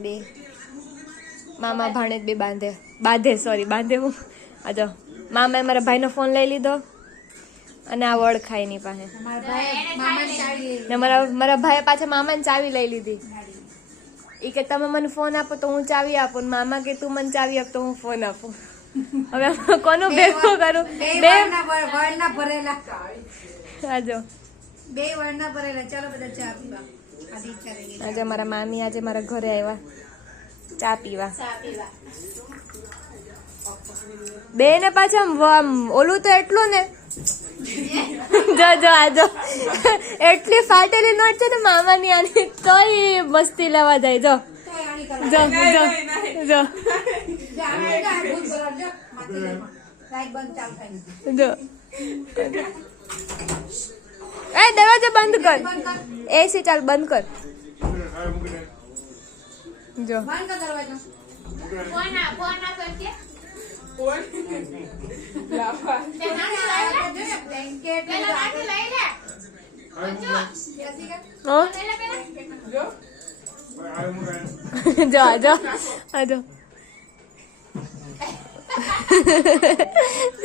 બે મામા ભાણેજ બે બાંધે હું આજો મામાએ મારા ભાઈનો ફોન લઈ લીધો અને આ વડ ખાઈ ની પાસે મારા ભાઈ પાછા મામાને ચાવી લઈ લીધી. એ કે તમે મને ફોન આપો તો હું ચાવી આપું, મામા કે તું મને ચાવી આપ તો હું ફોન આપું. હવે કોનું ભેગું કરું? બે વડના ભરેલા આજો બે વડના ભરેલા. ચાલો બધા ચા પીવા. આજે મારા મામી આજે મારા ઘરે આવ્યા ચા પીવા. બે ને પાછા ઓલું તો એટલું ને જો આજો એટલી ફાટેલી નોટ છે ને મામાની આની તોય મસ્તી લેવા જાય. જો એ દરવાજો બંધ કર, એસી ચાલ બંધ કર. જો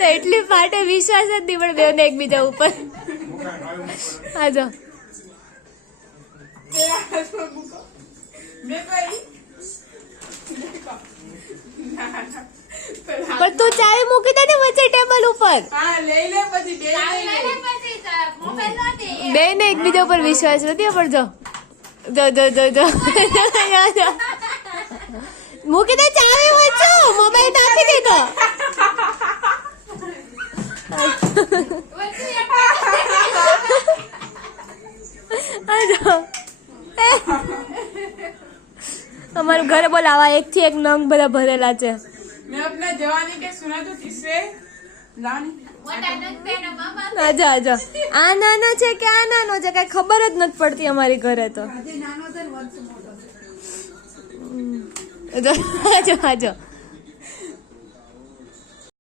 એટલી ફાટે વિશ્વાસ જ નહીં પણ બેને એકબીજા ઉપર. આજો પણ તું ચાવી મૂકી દે ને વચ્ચે ટેબલ ઉપર. બે ને એકબીજા ઉપર વિશ્વાસ નથી પણ જો મૂકી દે ચાવી વચ્ચે, મોબાઈલ નાખી દે તો. અમારું ઘરે બોલાવા એક થી એક નંગ બધા ભરેલા છે. मैं अपना जवानी के सुना तो किससे આજો આ નાનો છે કે આ નાનો છે કઈ ખબર જ નથી પડતી અમારી ઘરે તો. આજો